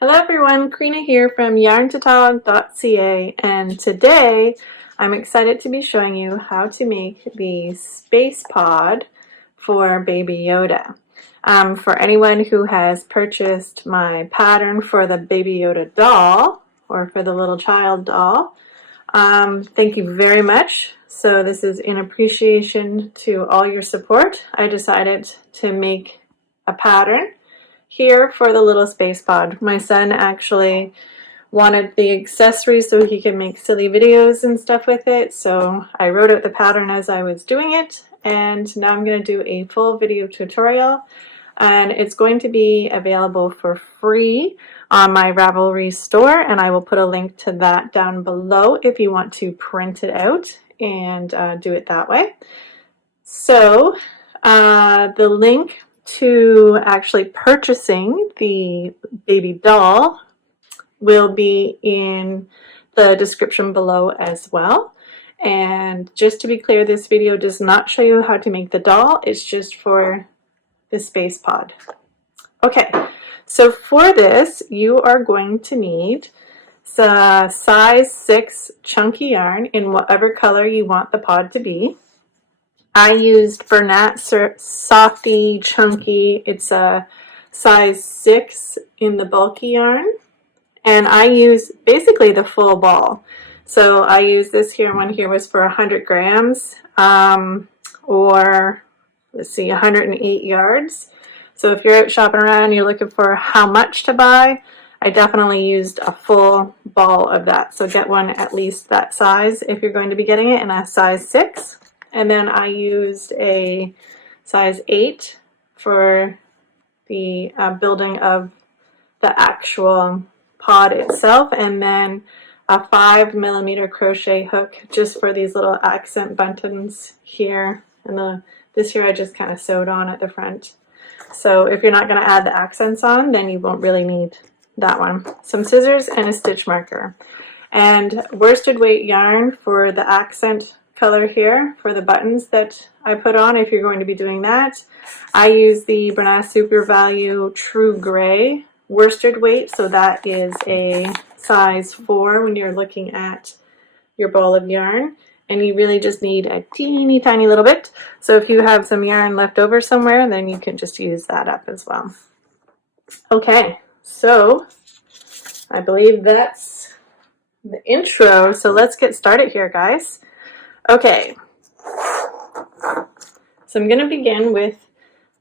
Hello everyone, Karina here from yarntotalk.ca, and today I'm excited to be showing you how to make the space pod for Baby Yoda. For anyone who has purchased my pattern for the Baby Yoda doll, or for the little child doll, thank you very much. So this is in appreciation to all your support. I decided to make a pattern here for the little space pod. My son actually wanted the accessories so he could make silly videos and stuff with it, so I wrote out the pattern as I was doing it, and now I'm going to do a full video tutorial, and it's going to be available for free on my Ravelry store, and I will put a link to that down below if you want to print it out and do it that way. So the link to actually purchasing the baby doll will be in the description below as well. And just to be clear, this video does not show you how to make the doll, it's just for the space pod. Okay, so for this you are going to need size 6 chunky yarn in whatever color you want the pod to be. I used Bassinet Softy Chunky. It's a size 6 in the bulky yarn, and I use basically the full ball. So I use this here. One here was for 100 grams, or let's see, 108 yards. So if you're out shopping around, you're looking for how much to buy, I definitely used a full ball of that. So get one at least that size if you're going to be getting it in a size 6. And then I used a size 8 for the building of the actual pod itself, and then a 5mm crochet hook just for these little accent buttons here. And this here I just kind of sewed on at the front. So if you're not going to add the accents on, then you won't really need that one. Some scissors and a stitch marker. And worsted weight yarn for the accent color here for the buttons that I put on. If you're going to be doing that, I use the Bassinet Super Value True Gray worsted weight, so that is a size 4 when you're looking at your ball of yarn, and you really just need a teeny tiny little bit. So if you have some yarn left over somewhere, then you can just use that up as well. Okay, so I believe that's the intro, so let's get started here, guys. Okay, so I'm going to begin with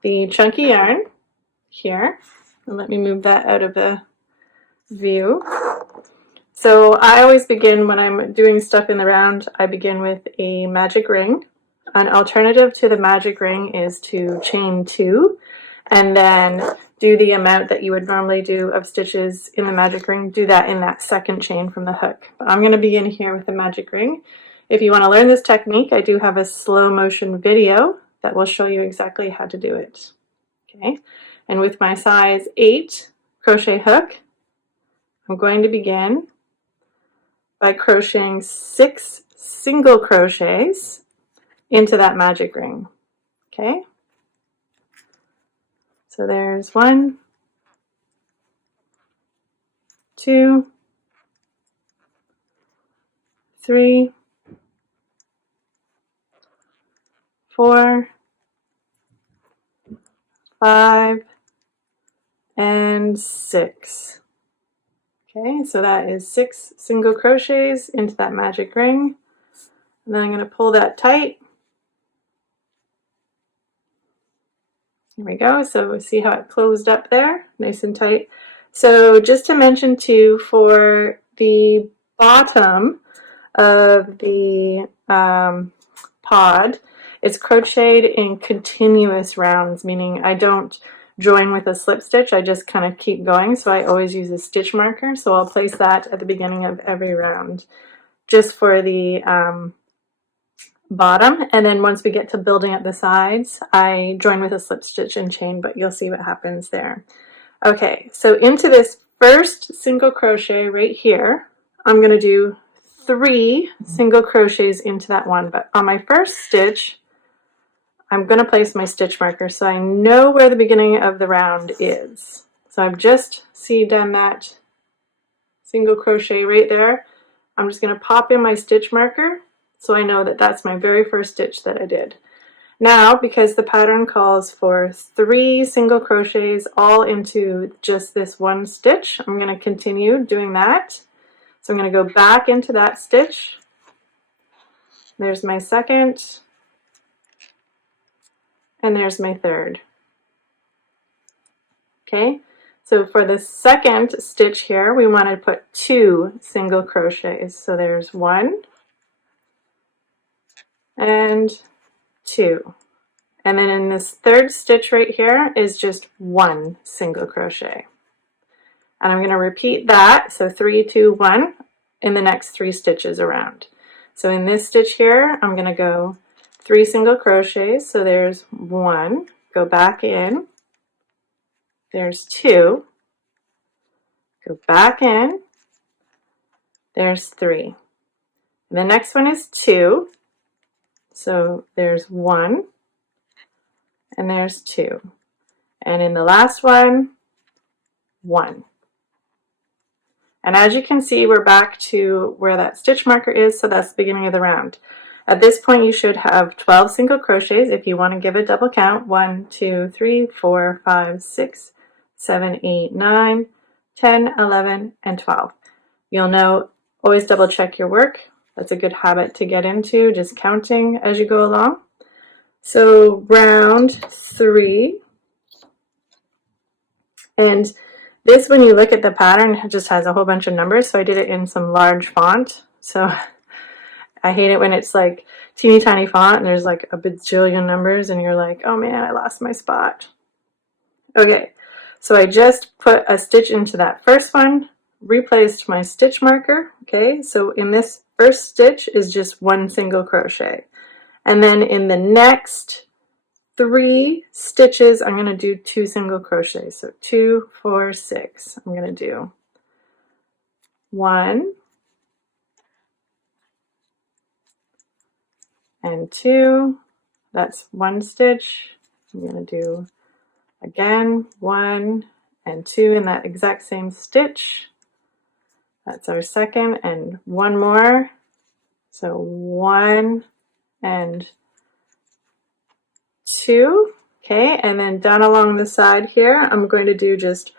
the chunky yarn here, and let me move that out of the view. So I always begin when I'm doing stuff in the round, I begin with a magic ring. An alternative to the magic ring is to chain 2 and then do the amount that you would normally do of stitches in the magic ring, do that in that second chain from the hook. But I'm going to begin here with the magic ring. If you want to learn this technique, I do have a slow motion video that will show you exactly how to do it. Okay, and with my size 8 crochet hook, I'm going to begin by crocheting 6 single crochets into that magic ring. Okay, so there's 1, 2, 3, 4, 5, and 6. Okay, so that is 6 single crochets into that magic ring. And then I'm going to pull that tight. Here we go. So see how it closed up there? Nice and tight. So just to mention too, for the bottom of the pod, it's crocheted in continuous rounds, meaning I don't join with a slip stitch, I just kind of keep going. So I always use a stitch marker, so I'll place that at the beginning of every round just for the bottom, and then once we get to building up the sides, I join with a slip stitch and chain, but you'll see what happens there. Okay, so into this first single crochet right here, I'm going to do 3 single crochets into that one, but on my first stitch I'm going to place my stitch marker so I know where the beginning of the round is. So I've just done that single crochet right there. I'm just going to pop in my stitch marker so I know that that's my very first stitch that I did. Now, because the pattern calls for 3 single crochets all into just this one stitch, I'm going to continue doing that. So I'm going to go back into that stitch. There's my second, and there's my third. Okay, so for the second stitch here, we want to put 2 single crochets. So there's 1 and 2. And then in this third stitch right here is just 1 single crochet. And I'm going to repeat that, so 3, 2, 1, in the next 3 stitches around. So in this stitch here, I'm going to go 3 single crochets. So there's 1, go back in, there's 2, go back in, there's 3. And the next one is 2, so there's 1, and there's 2. And in the last one, 1. And as you can see, we're back to where that stitch marker is, so that's the beginning of the round. At this point, you should have 12 single crochets if you want to give a double count. 1, 2, 3, 4, 5, 6, 7, 8, 9, 10, 11, and 12. You'll know, always double check your work. That's a good habit to get into, just counting as you go along. So round 3. And this, when you look at the pattern, it just has a whole bunch of numbers, so I did it in some large font. So I hate it when it's like teeny tiny font and there's like a bajillion numbers and you're like, oh man, I lost my spot. Okay, so I just put a stitch into that first one, replaced my stitch marker. Okay, so in this first stitch is just 1 single crochet. And then in the next 3 stitches, I'm going to do 2 single crochets. So 2, 4, 6. I'm going to do 1 and 2. That's 1 stitch. I'm going to do again 1 and 2 in that exact same stitch. That's our second, and 1 more. So 1 and 2. Okay, and then down along the side here, I'm going to do just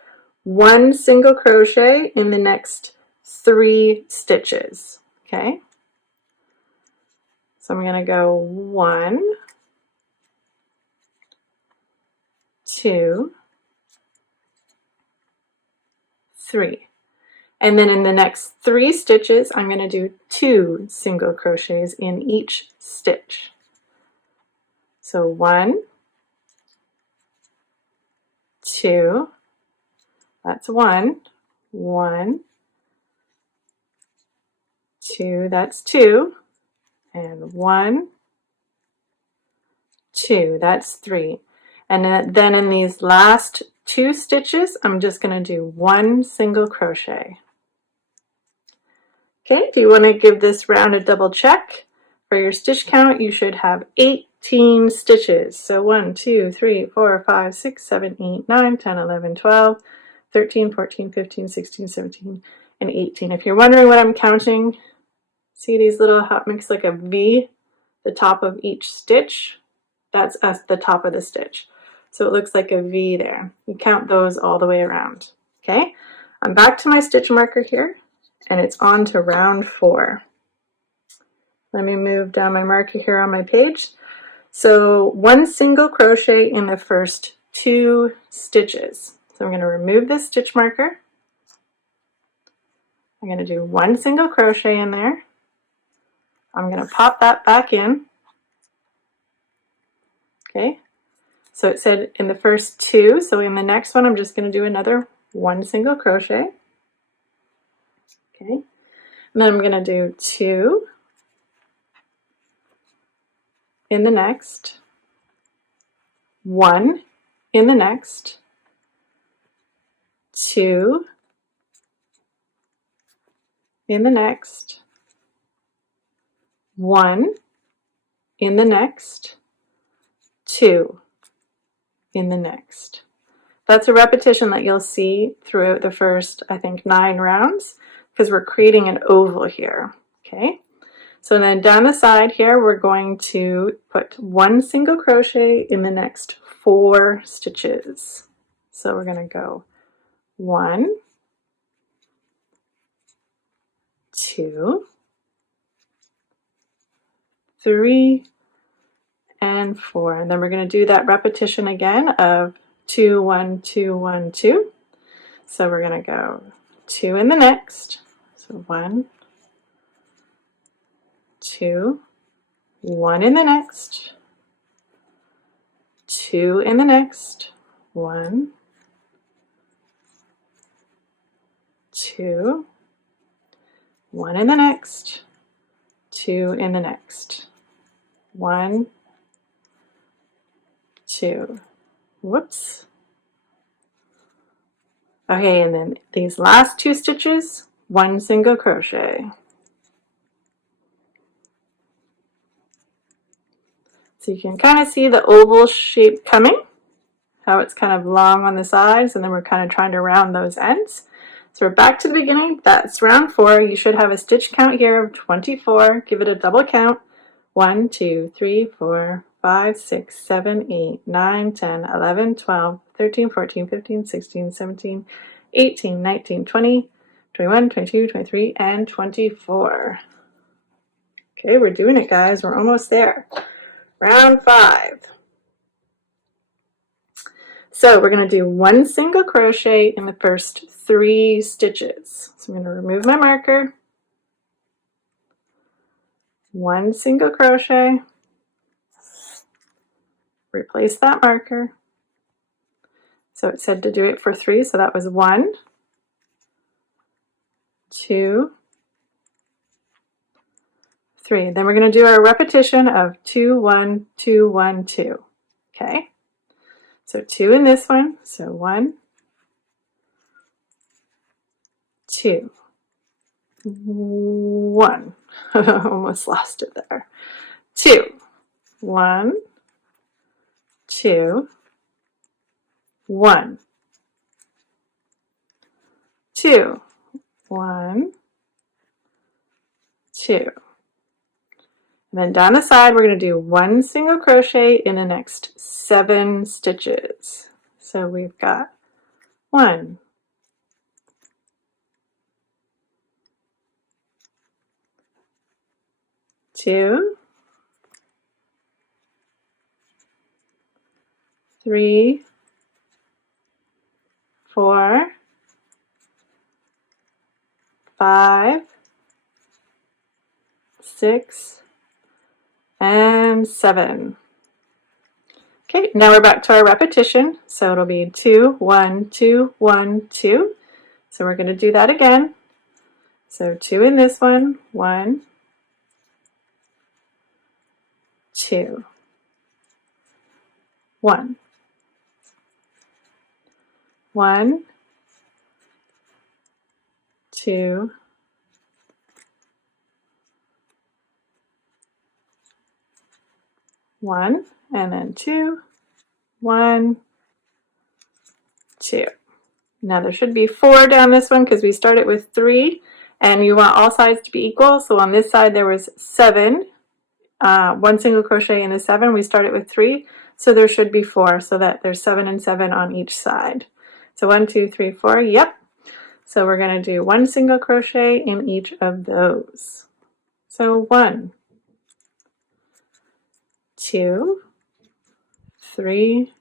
1 single crochet in the next 3 stitches. Okay, so I'm going to go 1, 2, 3. And then in the next 3 stitches, I'm going to do 2 single crochets in each stitch. So 1, 2, that's 1, 1, 2, that's 2, and 1, 2, that's 3. And then in these last 2 stitches, I'm just going to do 1 single crochet. Okay, if you want to give this round a double check for your stitch count, you should have 18 stitches. So 1, 2, 3, 4, 5, 6, 7, 8, 9, 10, 11, 12, 13, 14, 15, 16, 17, and 18. If you're wondering what I'm counting, see these little, how it makes like a V, the top of each stitch? That's the top of the stitch. So it looks like a V there. You count those all the way around. Okay, I'm back to my stitch marker here, and it's on to round 4. Let me move down my marker here on my page. So 1 single crochet in the first 2 stitches. So I'm going to remove this stitch marker. I'm going to do 1 single crochet in there. I'm going to pop that back in. Okay, so it said in the first 2, so in the next one I'm just going to do another 1 single crochet. Okay, and then I'm going to do 2 in the next, 1 in the next, 2 in the next, 1 in the next, 2 in the next. That's a repetition that you'll see throughout the first, I think, 9 rounds, because we're creating an oval here. Okay, so then down the side here, we're going to put 1 single crochet in the next 4 stitches. So we're going to go 1, 2, 3, and 4. And then we're going to do that repetition again of 2, 1, 2, 1, 2. So we're going to go 2 in the next. So 1, 2, 1 in the next, 2 in the next, 1, 2, 1 in the next, 2 in the next, 1, 2. Whoops. Okay, and then these last 2 stitches, 1 single crochet. So you can kind of see the oval shape coming, how it's kind of long on the sides, and then we're kind of trying to round those ends. So we're back to the beginning. That's round 4. You should have a stitch count here of 24. Give it a double count. 1, 2, 3, 4, 5, 6, 7, 8, 9, 10, 11, 12, 13, 14, 15, 16, 17, 18, 19, 20, 21, 22, 23, and 24. Okay, we're doing it, guys. We're almost there. Round 5. So we're going to do 1 single crochet in the first 3 stitches. So I'm going to remove my marker, 1 single crochet, replace that marker. So it said to do it for 3, so that was 1, 2, 3. Then we're going to do our repetition of 2, 1, 2, 1, 2. Okay, so 2 in this one, so 1, 2, 1. Almost lost it there. 2, 1, 2, 1, 2, 1, 2. And then down the side, we're going to do 1 single crochet in the next 7 stitches. So we've got 1, 2, 3, 4, 5, 6, and 7. Okay, now we're back to our repetition. So it'll be 2, 1, 2, 1, 2. So we're going to do that again. So 2 in this one, 1, 2, 1, 1, 2, 1, and then 2, 1, 2. Now there should be 4 down this one because we started with 3, and you want all sides to be equal. So on this side there was 7, 1 single crochet in the 7. We started with 3, so there should be 4, so that there's 7 and 7 on each side. So 1, 2, 3, 4. Yep. So we're going to do 1 single crochet in each of those. So 1, 2, 3,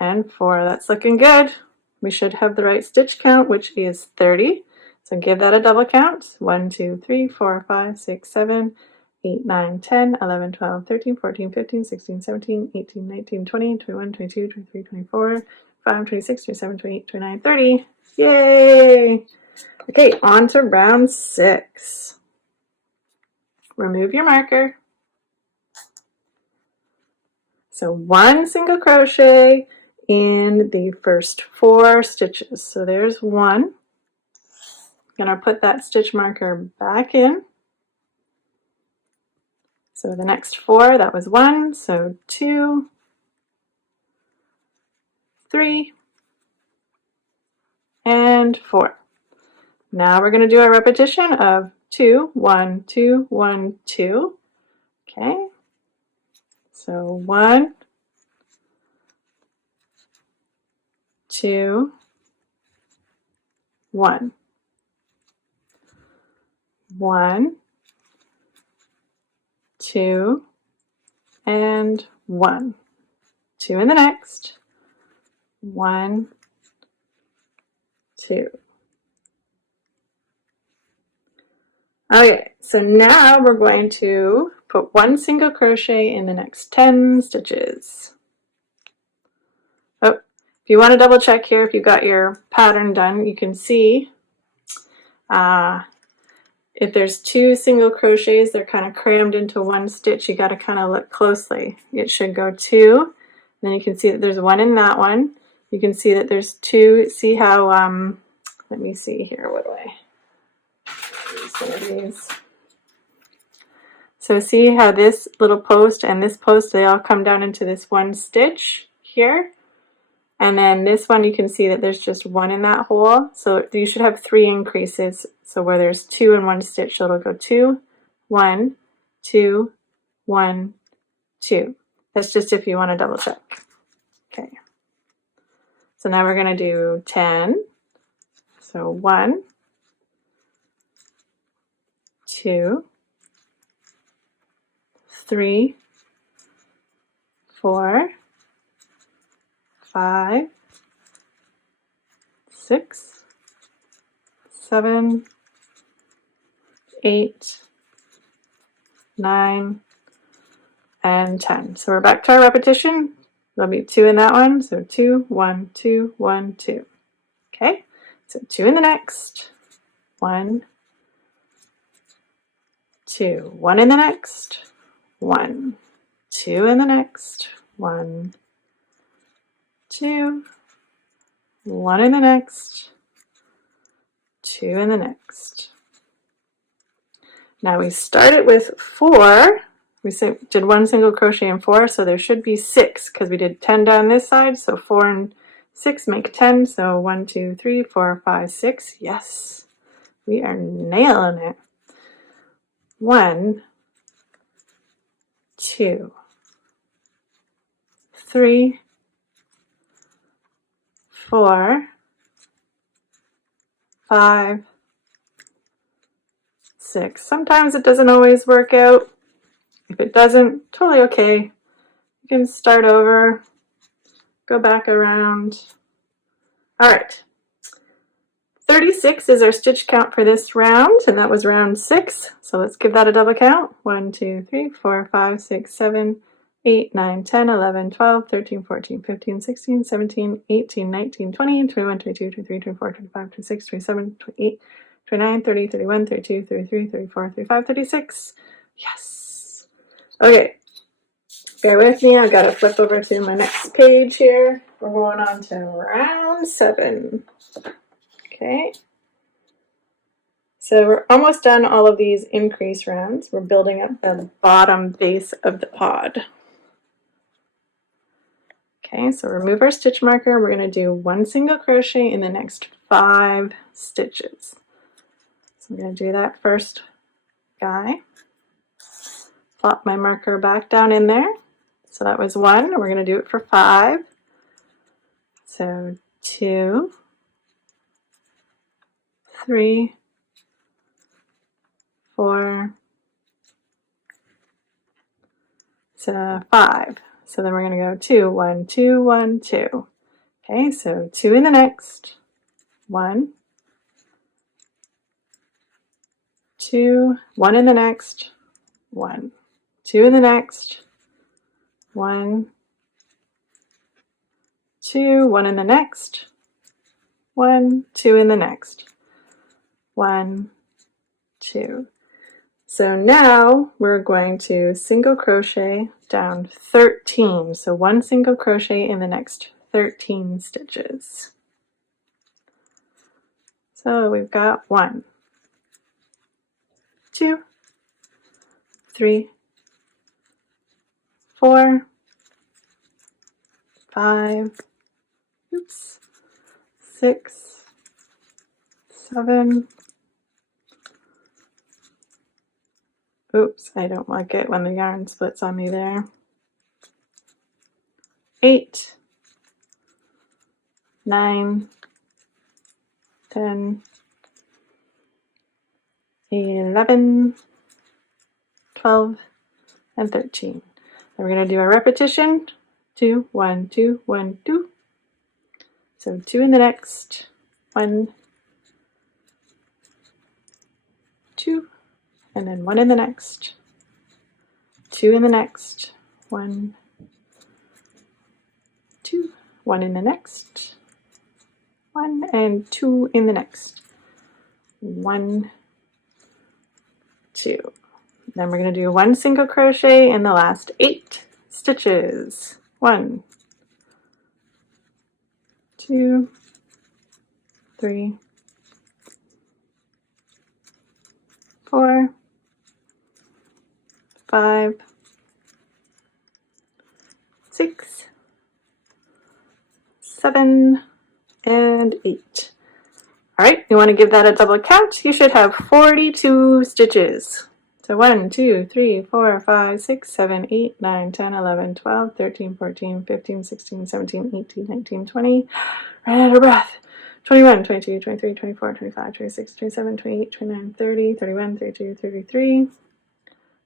and 4. That's looking good. We should have the right stitch count, which is 30. So give that a double count. 1, 2, 3, 4, 5, 6, 7, 8, 9, 10, 11, 12, 13, 14, 15, 16, 17, 18, 19, 20, 21, 22, 23, 24, 25, 26, 27, 28, 29, 30. Yay! Okay, on to round 6. Remove your marker. So 1 single crochet in the first 4 stitches. So there's 1. I'm going to put that stitch marker back in. So the next 4, that was 1, so 2, 3, and 4. Now we're going to do a repetition of 2, 1, 2, 1, 2. Okay, so 1, 2, 1, 1, 2, and 1. 2 in the next. 1, 2. Okay, so now we're going to put 1 single crochet in the next 10 stitches. Oh, if you want to double check here, if you've got your pattern done, you can see if there's 2 single crochets, they're kind of crammed into 1 stitch. You got to kind of look closely. It should go 2. Then you can see that there's 1 in that one. You can see that there's 2. See how, let me see here, what do I use some of these. So see how this little post and this post, they all come down into this 1 stitch here. And then this one, you can see that there's just 1 in that hole. So you should have 3 increases. So where there's 2 in 1 stitch, it'll go 2, 1, 2, 1, 2. That's just if you want to double check. Okay. So now we're going to do 10. So 1, 2, 3, 4, 5, 6, 7, 8, 9, and 10. So we're back to our repetition. There'll be 2 in that one. So 2, 1, 2, 1, 2. Okay. So 2 in the next. 1, 2. 1 in the next. 1, 2 in the next. 1, 2. 1 in the next. 2 in the next. Now we started with 4. We did 1 single crochet in 4, so there should be 6 because we did 10 down this side. So 4 and 6 make 10. So 1, 2, 3, 4, 5, 6. Yes, we are nailing it. 1, 2, 3, 4, 5, 6. Sometimes it doesn't always work out. If it doesn't, totally okay. You can start over, go back around. All right. 36 is our stitch count for this round, and that was round 6. So let's give that a double count. 1, 2, 3, 4, 5, 6, 7, 8, 9, 10, 11, 12, 13, 14, 15, 16, 17, 18, 19, 20, 21, 22, 23, 24, 25, 26, 27, 28, 29, 30, 31, 32, 33, 34, 35, 36. Yes. Okay. Bear with me. I've got to flip over to my next page here. We're going on to round 7. Okay. So we're almost done all of these increase rounds. We're building up the bottom base of the pod. Okay, so remove our stitch marker. We're going to do 1 single crochet in the next 5 stitches. So I'm going to do that first guy. Plop my marker back down in there. So that was 1. We're going to do it for 5. So 2, 3, 4, so 5. So then we're going to go 2, 1, 2, 1, 2. Okay, so 2 in the next. 1, 2, 1 in the next. 1, 2 in the next. 1, 2, 1 in the next. 1, 2 in the next. 1, 2. So now we're going to single crochet down 13. So 1 single crochet in the next 13 stitches. So we've got 1, 2, 3, 4, 5, 6, 7. Oops, I don't like it when the yarn splits on me there. 8, 9, 10, 11, 12, and 13. Then we're going to do a repetition. 2, 1, 2, 1, 2. So 2 in the next. 1, 2, and then 1 in the next. 2 in the next. 1, 2, 1 in the next. 1 and 2 in the next. 1, 2. Then we're going to do 1 single crochet in the last 8 stitches. 1, 2, 3, 4, 5, 6, 7, and 8. All right, you want to give that a double count. You should have 42 stitches. So 1, 2, 3, 4, 5, 6, 7, 8, 9, 10, 11, 12, 13, 14, 15, 16, 17, 18, 19, 20. Right out of breath. 21, 22, 23, 24, 25, 26, 27, 28, 29, 30, 31, 32, 33,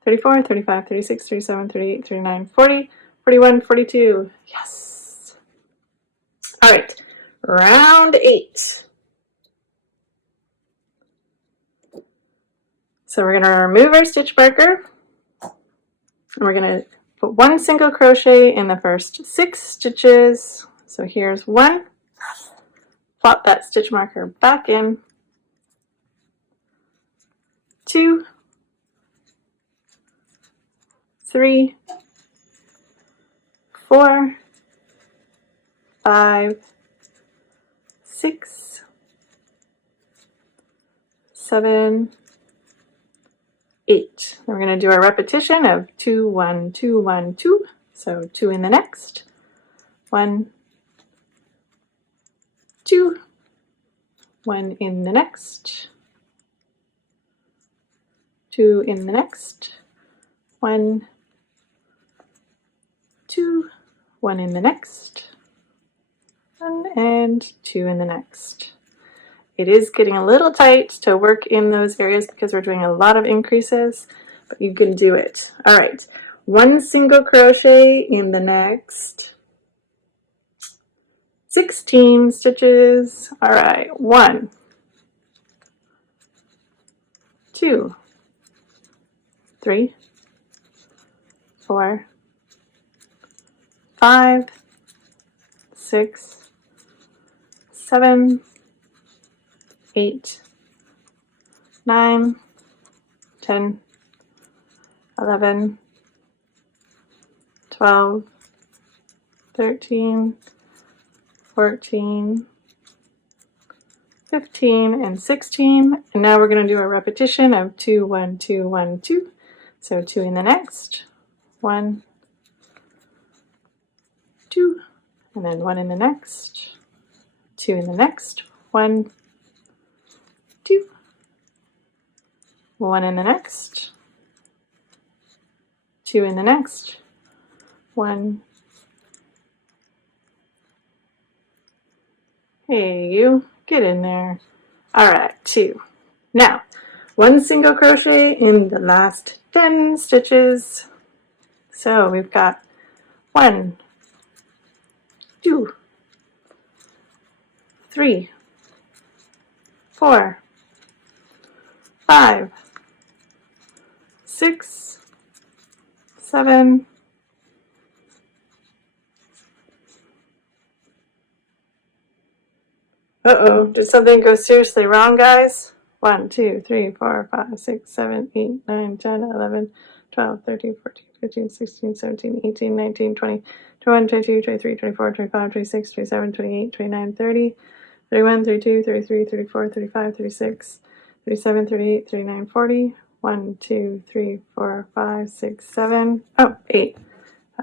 34, 35, 36, 37, 38, 39, 40, 41, 42. Yes. All right, round 8. So we're going to remove our stitch marker, and we're going to put 1 single crochet in the first 6 stitches. So here's 1. Plop that stitch marker back in. 2, 3, 4, 5, 6, 7, 8. Then we're going to do a repetition of 2, 1, 2, 1, 2. So 2 in the next. 1, 2, 1 in the next. 2 in the next. 1, 2, 1 in the next. 1 and 2 in the next. It is getting a little tight to work in those areas because we're doing a lot of increases, but you can do it. All right, 1 single crochet in the next 16 stitches. All right, 1, 2, 3, 4, 5, 6, 7, 8, 9, 10, 11, 12, 13, 14, 15, and 16. And now we're going to do a repetition of 2, 1, 2, 1, 2. So 2 in the next. 1, 2, and then 1 in the next. 2 in the next. 1, 2, 1 in the next. 2 in the next. 1. Hey, you, get in there. All right, 2. Now, 1 single crochet in the last 10 stitches. So we've got 1, 2, 3, 4, 5, 6, 7, did something go seriously wrong, guys? 1, 2, 3, 4, 5, 6, 7, 8, 9, 10, 11, 12, 13, 14, 15, 16, 17, 18, 19, 20, 21, 22, 23, 24, 25, 26, 27, 28, 29, 30, 31, 32, 33, 34, 35, 36, 37, 38, 39, 40. 1, 2, 3, 4, 5, 6, 7. Oh, 8.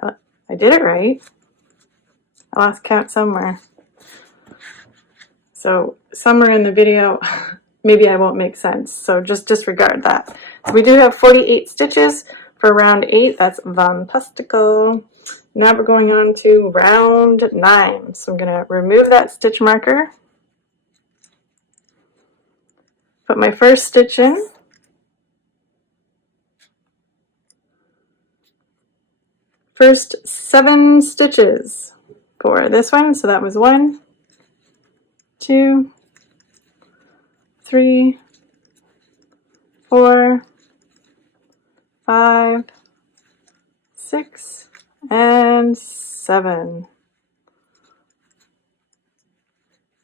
I did it right. I lost count somewhere. So somewhere in the video, maybe I won't make sense, so just disregard that. So we do have 48 stitches for round 8. That's fantastical. Now we're going on to round 9. So I'm going to remove that stitch marker, put my first stitch in, first 7 stitches for this one. So that was 1, 2, 3, 4, 5, 6, and 7.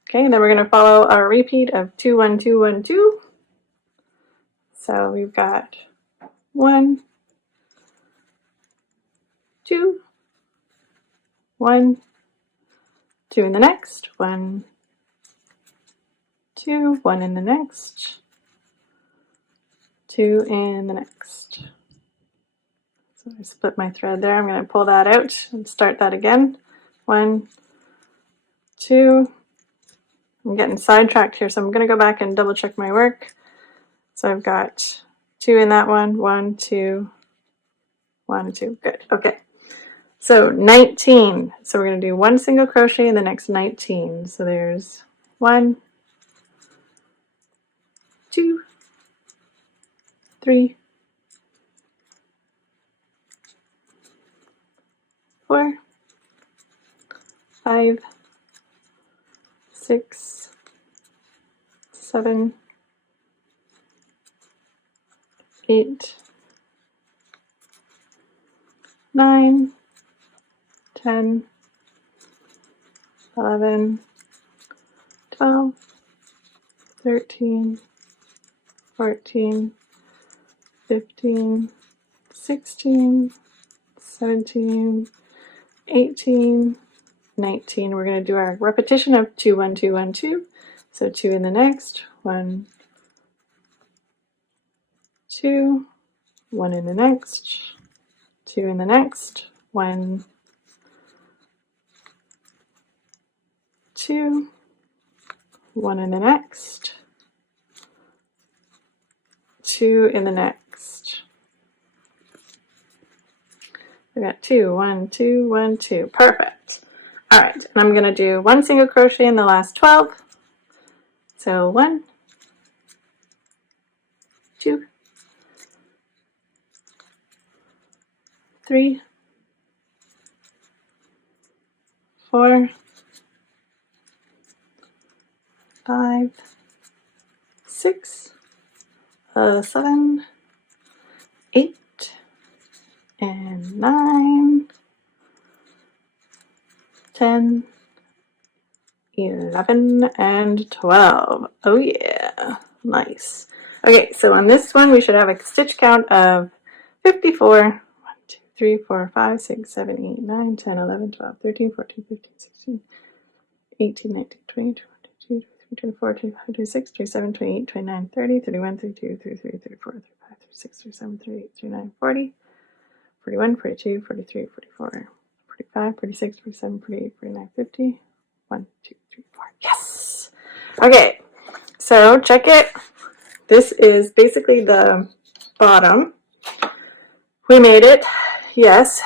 Okay, and then we're going to follow our repeat of 2, 1, 2, 1, 2. So we've got 1, 2, 1, 2 in the next, 1, 2, 1 in the next, 2 in the next. So I split my thread there. I'm going to pull that out and start that again. 1, 2. I'm getting sidetracked here, so I'm going to go back and double check my work. So I've got 2 in that one, 1, 2, 1, 2. Good. Okay. So 19. So we're going to do 1 single crochet in the next 19. So there's 1, 2, 3, 4, 5, 6, 7, 8, 9, 10, 11, 12, 13, 14, 15, 16, 17, 18, 19. We're going to do our repetition of 2, 1, 2, 1, 2. So 2 in the next, 1, 2, 1 in the next, 2 in the next, 1, 2, 1 in the next, 2 in the next. We got 2, 1, 2, 1, 2. Perfect. All right, and I'm going to do 1 single crochet in the last 12. So 1, 2, 3, 4, 5, 6, 7, 8, and 9, 10, 11, and 12. Oh yeah, nice. Okay, so on this one we should have a stitch count of 54. 1, 2, 3, 4, 5, 6, 7, 8, 9, 10, 11, 12, 13, 14, 15, 16, 18, 19, 20, 22, 23, 24, 25, 26, 27, 28, 29, 30, 31, 32, 33, 34, 35, 36, 37, 38, 39, 40, 41, 42, 43, 44, 45, 46, 47, 48, 49, 50. 1, 2, 3, 4. Yes! Okay, so check it. This is basically the bottom. We made it. Yes.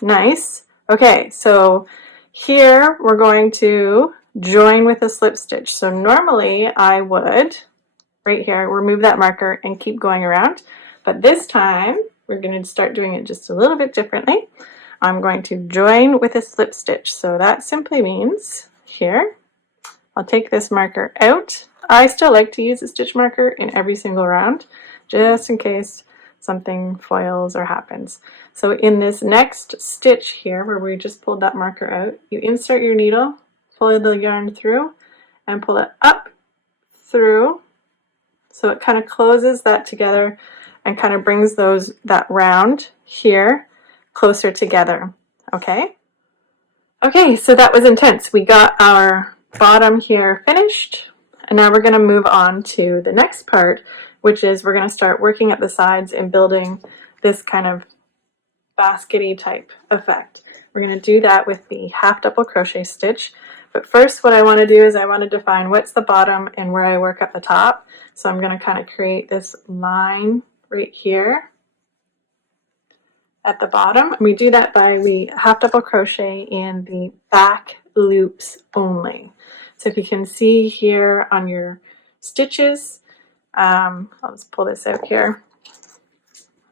Nice. Okay, so here we're going to join with a slip stitch. So normally I would, right here, remove that marker and keep going around. But this time we're going to start doing it just a little bit differently. I'm going to join with a slip stitch. So that simply means here, I'll take this marker out. I still like to use a stitch marker in every single round, just in case something foils or happens. So in this next stitch here, where we just pulled that marker out, you insert your needle, pull the yarn through, and pull it up through. So it kind of closes that together and kind of brings that round here closer together. Okay? Okay, so that was intense. We got our bottom here finished, and now we're going to move on to the next part, which is we're going to start working at the sides and building this kind of baskety type effect. We're going to do that with the half double crochet stitch. But first what I want to do is I want to define what's the bottom and where I work at the top. So I'm going to kind of create this line right here at the bottom. We do that by we half double crochet in the back loops only. So if you can see here on your stitches, I'll just pull this out here.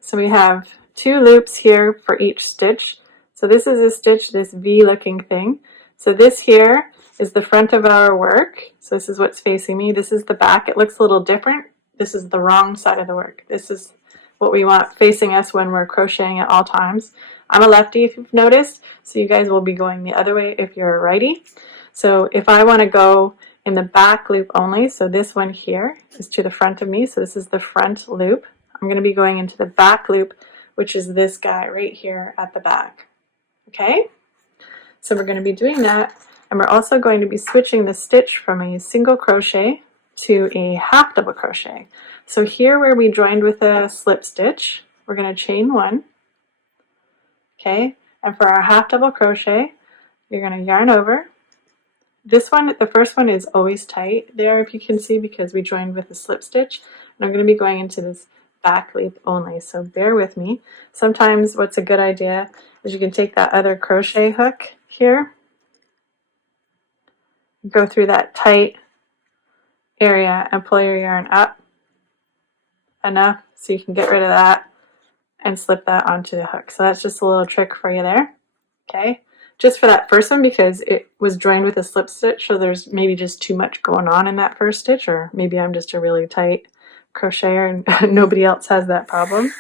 So we have 2 loops here for each stitch. So this is a stitch, this V looking thing. So this here is the front of our work. So this is what's facing me. This is the back. It looks a little different. This is the wrong side of the work. This is what we want facing us when we're crocheting at all times. I'm a lefty if you've noticed, so you guys will be going the other way if you're a righty. So if I want to go in the back loop only, so this one here is to the front of me, so this is the front loop. I'm going to be going into the back loop, which is this guy right here at the back. Okay? So we're going to be doing that, and we're also going to be switching the stitch from a single crochet to a half double crochet. So here where we joined with a slip stitch, we're going to chain 1. Okay? And for our half double crochet, you're going to yarn over. This one, the first one is always tight there, if you can see, because we joined with a slip stitch. And I'm going to be going into this back loop only, so bear with me. Sometimes what's a good idea is you can take that other crochet hook here, go through that tight area and pull your yarn up enough so you can get rid of that and slip that onto the hook. So that's just a little trick for you there. Okay, just for that first one, because it was joined with a slip stitch, so there's maybe just too much going on in that first stitch, or maybe I'm just a really tight crocheter and nobody else has that problem.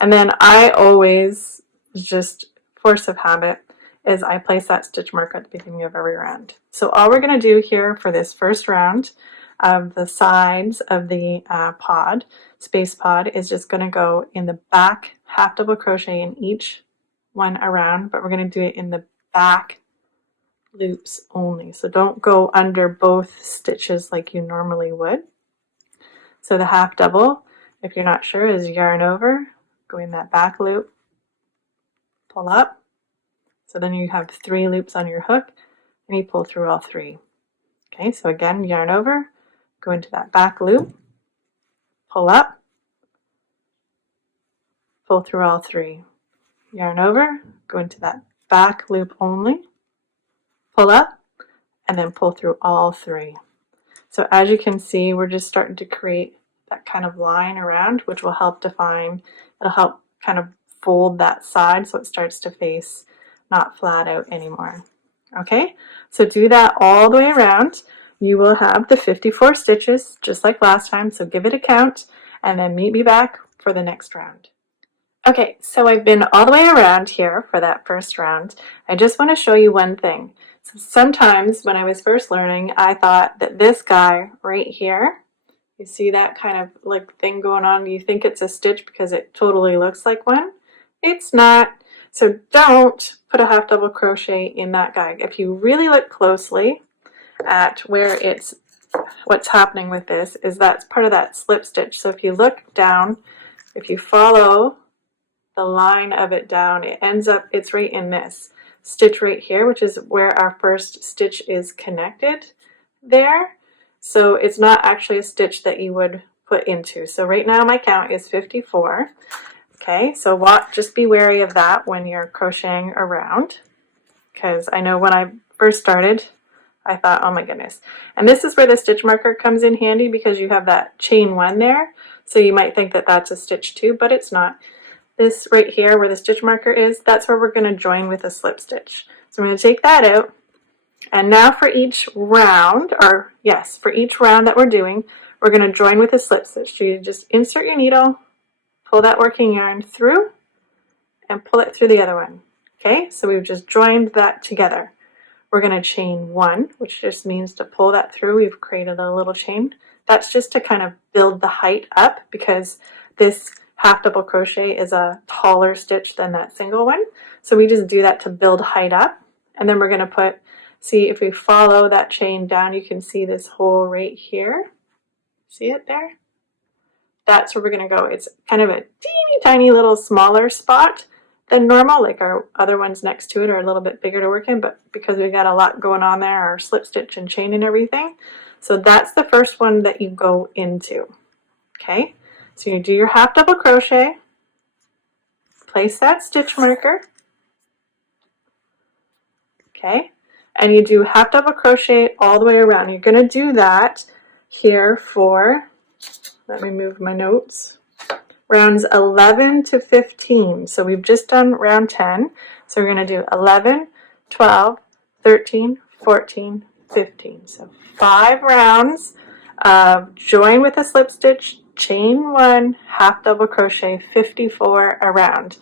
And then I always, just force of habit, is I place that stitch marker at the beginning of every round. So all we're going to do here for this first round of the sides of the space pod, is just going to go in the back half double crochet in each one around, but we're going to do it in the back loops only. So don't go under both stitches like you normally would. So the half double, if you're not sure, is yarn over, go in that back loop, pull up. So then you have 3 loops on your hook, and you pull through all 3. Okay, so again, yarn over, go into that back loop, pull up, pull through all 3. Yarn over, go into that back loop only, pull up, and then pull through all 3. So as you can see, we're just starting to create that kind of line around, which will help define, it'll help kind of fold that side so it starts to face not flat out anymore. Okay, so do that all the way around. You will have the 54 stitches just like last time, so give it a count and then meet me back for the next round. Okay, so I've been all the way around here for that first round. I just want to show you one thing. So sometimes when I was first learning, I thought that this guy right here, you see that kind of like thing going on, you think it's a stitch because it totally looks like one. It's not. So don't put a half double crochet in that guy. If you really look closely at where it's, what's happening with this is that's part of that slip stitch. So if you look down, if you follow the line of it down, it ends up, it's right in this stitch right here, which is where our first stitch is connected there. So it's not actually a stitch that you would put into. So right now my count is 54. Okay, so just be wary of that when you're crocheting around, because I know when I first started, I thought, oh my goodness. And this is where the stitch marker comes in handy, because you have that chain 1 there. So you might think that that's a stitch 2, but it's not. This right here where the stitch marker is, that's where we're going to join with a slip stitch. So I'm going to take that out. And now for each round, or yes, for each round that we're doing, we're going to join with a slip stitch. So you just insert your needle, pull that working yarn through, and pull it through the other one. Okay, so we've just joined that together. We're going to chain 1, which just means to pull that through. We've created a little chain. That's just to kind of build the height up, because this half double crochet is a taller stitch than that single one. So we just do that to build height up. And then we're going to put, see if we follow that chain down, you can see this hole right here. See it there? That's where we're going to go. It's kind of a teeny tiny little smaller spot, than normal. Like our other ones next to it are a little bit bigger to work in, but because we've got a lot going on there, our slip stitch and chain and everything. So that's the first one that you go into. Okay, so you do your half double crochet, place that stitch marker, okay, and you do half double crochet all the way around. You're going to do that here for, let me move my notes, rounds 11 to 15. So we've just done round 10. So we're going to do 11, 12, 13, 14, 15. So 5 rounds of join with a slip stitch, chain 1, half double crochet, 54 around.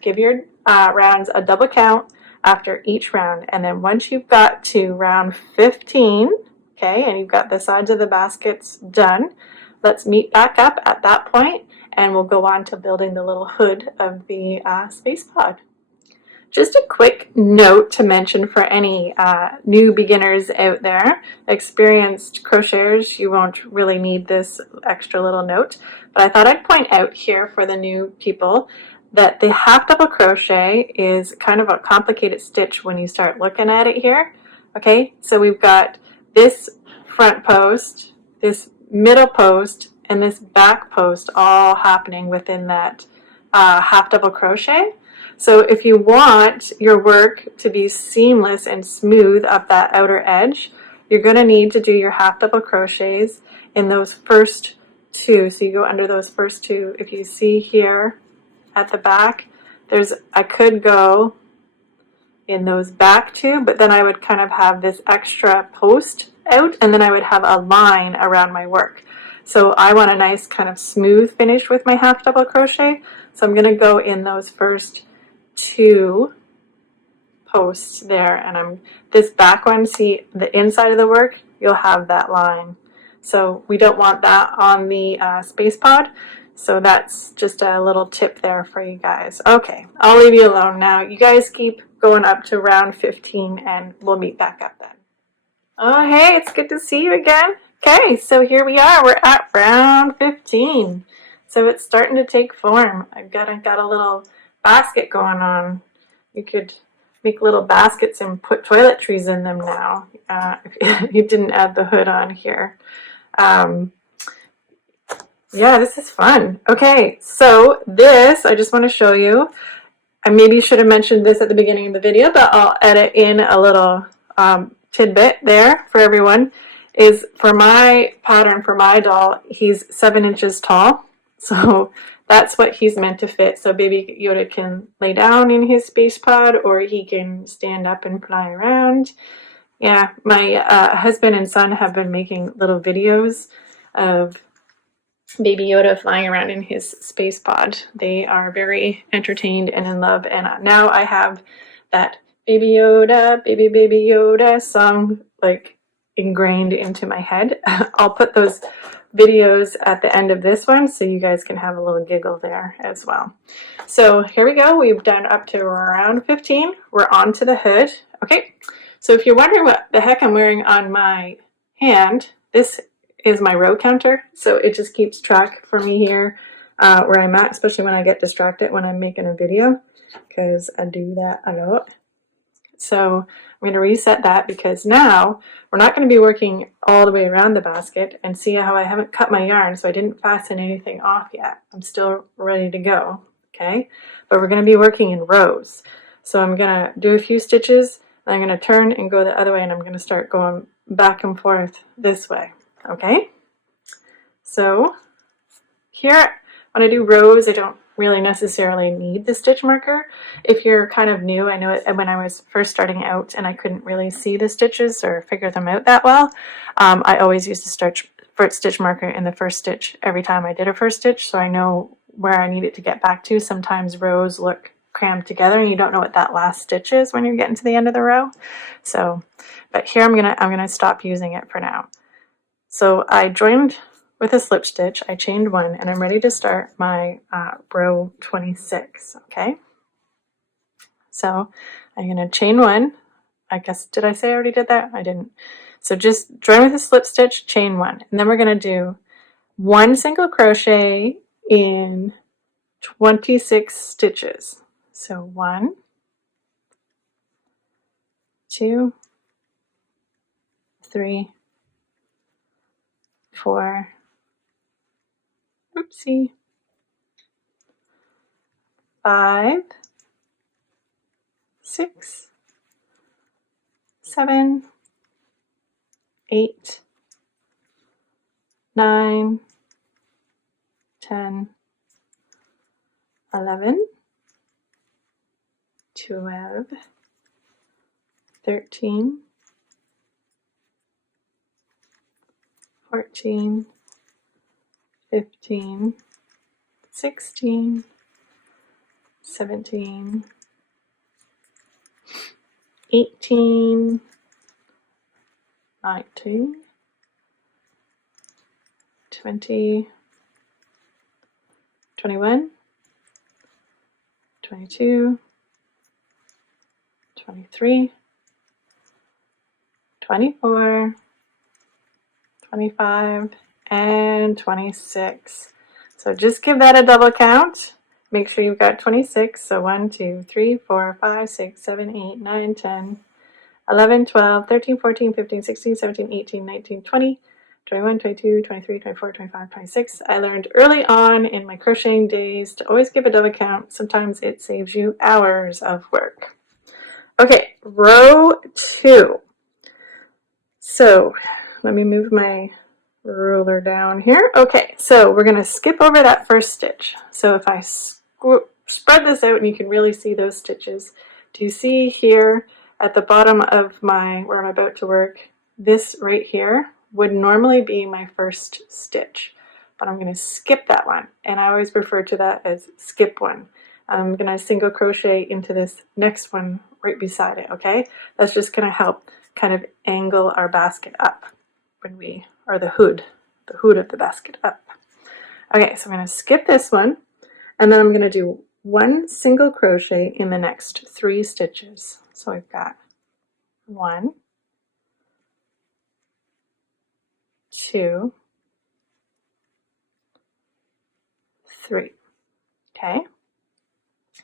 Give your rounds a double count after each round, and then once you've got to round 15, okay, and you've got the sides of the baskets done, let's meet back up at that point and we'll go on to building the little hood of the space pod. Just a quick note to mention for any new beginners out there. Experienced crocheters, you won't really need this extra little note, but I thought I'd point out here for the new people that the half double crochet is kind of a complicated stitch when you start looking at it here. Okay, so we've got this front post, this middle post, and this back post all happening within that half double crochet. So if you want your work to be seamless and smooth up that outer edge, you're going to need to do your half double crochets in those first 2. So you go under those first 2. If you see here at the back, I could go in those back 2, but then I would kind of have this extra post out, and then I would have a line around my work. So I want a nice kind of smooth finish with my half double crochet. So I'm going to go in those first 2 posts there, and this back one, see the inside of the work, you'll have that line. So we don't want that on the space pod. So that's just a little tip there for you guys. Okay, I'll leave you alone now. You guys keep going up to round 15 and we'll meet back up then. Oh, hey, it's good to see you again. Okay, so here we are. We're at round 15. So it's starting to take form. I've got a little basket going on. You could make little baskets and put toiletries in them now if you didn't add the hood on here. Yeah, this is fun. Okay, so this, I just want to show you. I maybe should have mentioned this at the beginning of the video, but I'll edit in a little tidbit there for everyone. Is for my pattern for my doll, he's 7 inches tall. So that's what he's meant to fit. So baby Yoda can lay down in his space pod, or he can stand up and fly around. Yeah, my husband and son have been making little videos of baby Yoda flying around in his space pod. They are very entertained and in love. And now I have that Baby Yoda, Baby Yoda song like ingrained into my head. I'll put those videos at the end of this one so you guys can have a little giggle there as well. So here we go. We've done up to around 15. We're on to the hood. Okay, so if you're wondering what the heck I'm wearing on my hand, this is my row counter. So it just keeps track for me here where I'm at, especially when I get distracted when I'm making a video, because I do that a lot. So I'm going to reset that because now we're not going to be working all the way around the basket. And see how I haven't cut my yarn, so I didn't fasten anything off yet. I'm still ready to go, okay? But we're going to be working in rows. So I'm going to do a few stitches, and I'm going to turn and go the other way, and I'm going to start going back and forth this way, okay? So here, when I do rows, I don't really necessarily need the stitch marker. If you're kind of new, I know when I was first starting out and I couldn't really see the stitches or figure them out that well, I always used to stitch marker in the first stitch every time I did a first stitch, so I know where I need it to get back to. Sometimes rows look crammed together and you don't know what that last stitch is when you're getting to the end of the row. So, but here I'm gonna stop using it for now. So I joined with a slip stitch, I chained 1, and I'm ready to start my row 26, okay? So I'm going to chain 1. I guess, did I say I already did that? I didn't. So just join with a slip stitch, chain 1, and then we're going to do 1 single crochet in 26 stitches. So 1, 2, 3, 4, oopsie, 5, 6, 7, 8, 9, 10, 11, 12, 13, 14, 15, 16, 17, 18, 19, 20, 21, 22, 23, 24, 25, and 26. So just give that a double count. Make sure you've got 26. So 1, 2, 3, 4, 5, 6, 7, 8, 9, 10, 11, 12, 13, 14, 15, 16, 17, 18, 19, 20, 21, 22, 23, 24, 25, 26. I learned early on in my crocheting days to always give a double count. Sometimes it saves you hours of work. Okay, row 2. So let me move my ruler down here. Okay, so we're going to skip over that first stitch. So if I spread this out and you can really see those stitches, do you see here at the bottom of my, where I'm about to work, this right here would normally be my first stitch, but I'm going to skip that one, and I always refer to that as skip one. I'm going to single crochet into this next one right beside it, okay? That's just going to help kind of angle our basket up when we, or the hood of the basket up. Okay, so I'm going to skip this one, and then I'm going to do 1 single crochet in the next 3 stitches. So I've got 1, 2, 3. Okay,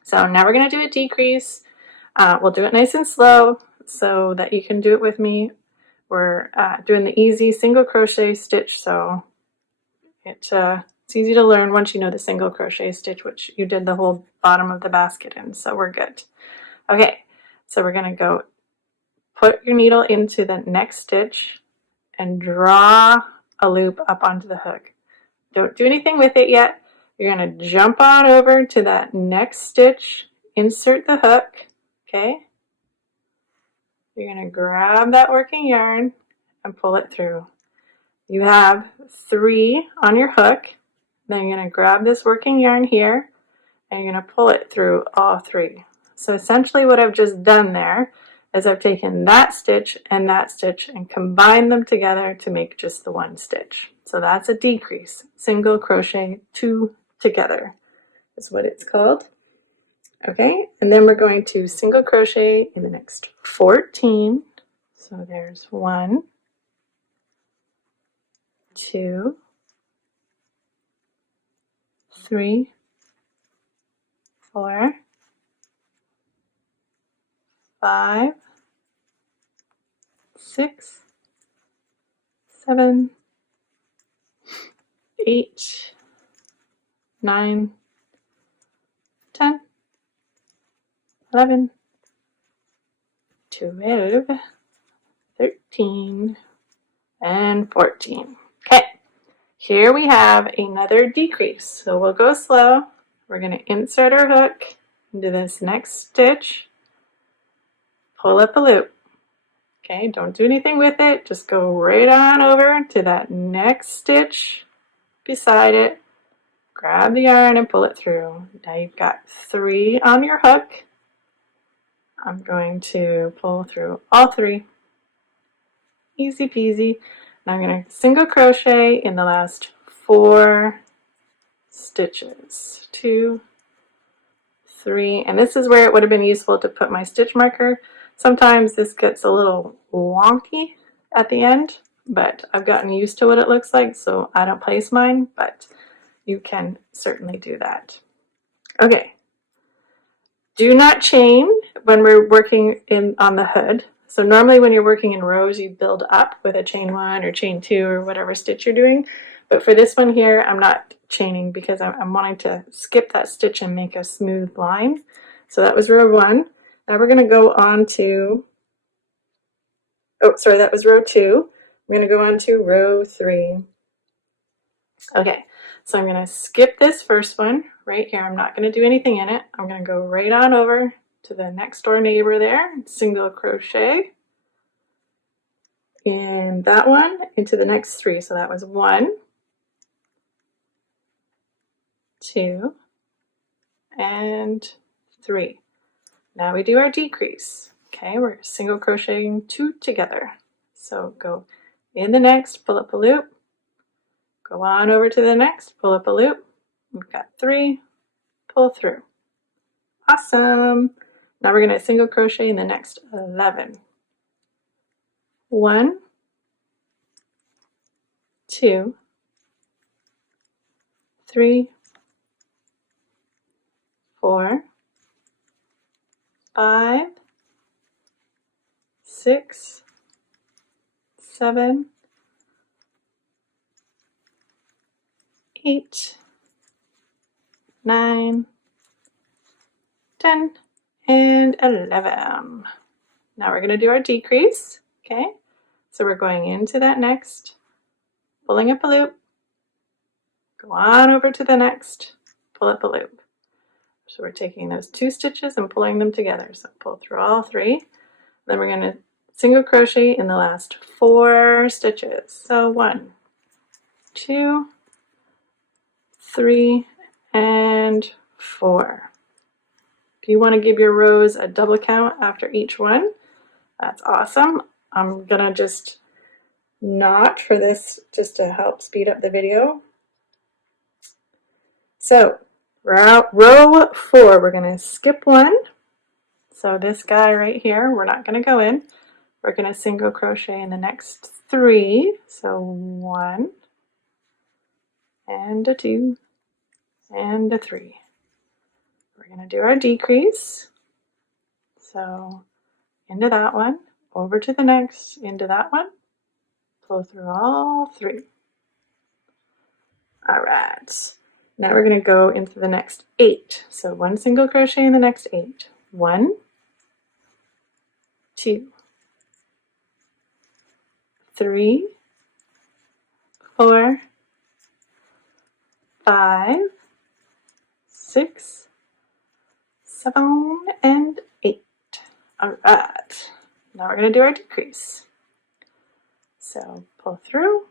so now we're going to do a decrease. We'll do it nice and slow so that you can do it with me. We're doing the easy single crochet stitch, so it's easy to learn once you know the single crochet stitch, which you did the whole bottom of the basket in, so we're good. Okay, so we're going to go put your needle into the next stitch and draw a loop up onto the hook. Don't do anything with it yet. You're going to jump on over to that next stitch, insert the hook, okay? You're going to grab that working yarn and pull it through. You have 3 on your hook. Then you're going to grab this working yarn here and you're going to pull it through all 3. So essentially what I've just done there is I've taken that stitch and combined them together to make just the 1 stitch. So that's a decrease. Single crochet 2 together is what it's called. Okay, and then we're going to single crochet in the next 14. So there's 1, 2, 3, 4, 5, 6, 7, 8, 9, 10, 11, 12, 13, and 14. Okay, here we have another decrease. So we'll go slow. We're going to insert our hook into this next stitch, pull up a loop. Okay, don't do anything with it. Just go right on over to that next stitch beside it. Grab the yarn and pull it through. Now you've got 3 on your hook. I'm going to pull through all 3. Easy peasy. Now I'm going to single crochet in the last 4 stitches. 2, 3, and this is where it would have been useful to put my stitch marker. Sometimes this gets a little wonky at the end, but I've gotten used to what it looks like, so I don't place mine, but you can certainly do that. Okay, Do not chain when we're working on the hood. So normally when you're working in rows, you build up with a chain 1 or chain 2 or whatever stitch you're doing. But for this one here, I'm not chaining because I'm wanting to skip that stitch and make a smooth line. So that was row 1. Now we're going to go on to, oh, sorry, that was row 2. I'm going to go on to row 3. Okay, so I'm going to skip this first one right here. I'm not going to do anything in it. I'm going to go right on over to the next door neighbor there, single crochet in that one into the next 3. So that was 1, 2, and 3. Now we do our decrease. Okay, we're single crocheting 2 together. So go in the next, pull up a loop, go on over to the next, pull up a loop. We've got 3, pull through. Awesome. Now we're going to single crochet in the next 11. 1, 2, 3, 4, 5, 6, 7, 8, 9, 10, and 11. Now we're going to do our decrease. Okay, so we're going into that next, pulling up a loop, go on over to the next, pull up a loop. So we're taking those 2 stitches and pulling them together. So pull through all 3. Then we're going to single crochet in the last 4 stitches. So 1, 2, 3, and 4. If you want to give your rows a double count after each one, that's awesome. I'm going to just knot for this just to help speed up the video. So row 4, we're going to skip 1. So this guy right here, we're not going to go in. We're going to single crochet in the next 3. So 1, and a 2, and a 3. We're going to do our decrease. So into that one, over to the next, into that one, pull through all 3. All right. Now we're going to go into the next 8. So 1 single crochet in the next 8. 1, 2, 3, 4, 5, 6, 7, and 8. All right. Now we're going to do our decrease. So pull through,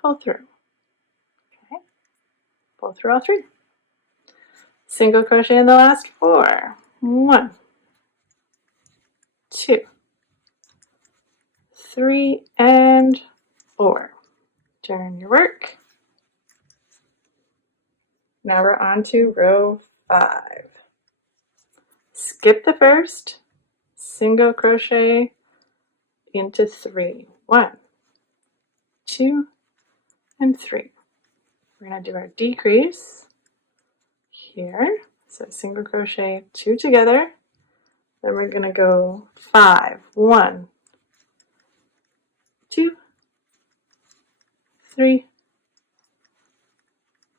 pull through. Okay. Pull through all 3. Single crochet in the last 4. 1, 2, 3, and 4. Turn your work. Now we're on to row 5. Skip the first, single crochet into 3. 1, 2, and 3. We're going to do our decrease here. So single crochet 2 together. Then we're going to go 5. 1, 2, 3,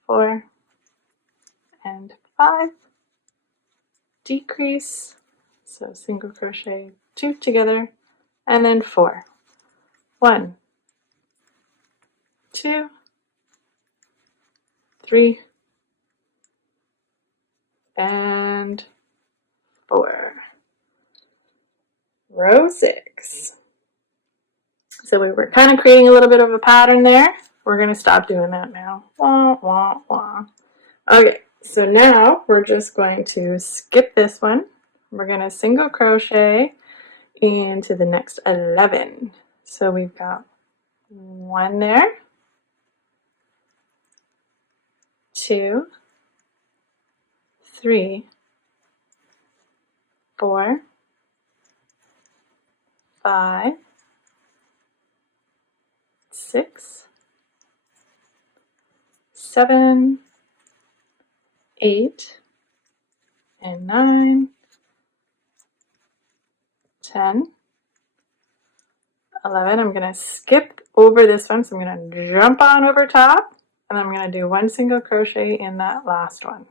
4, and 5. Decrease. So single crochet 2 together, and then 4. 1, 2, 3, and 4. Row 6. So we were kind of creating a little bit of a pattern there. We're going to stop doing that now. Wah, wah, wah. Okay, so now we're just going to skip this one. We're going to single crochet into the next 11. So we've got 1 there, 2, 3, 4, 5, 6, 7, 8, and 9, 10, 11. I'm going to skip over this one, so I'm going to jump on over top, and I'm going to do 1 single crochet in that last one.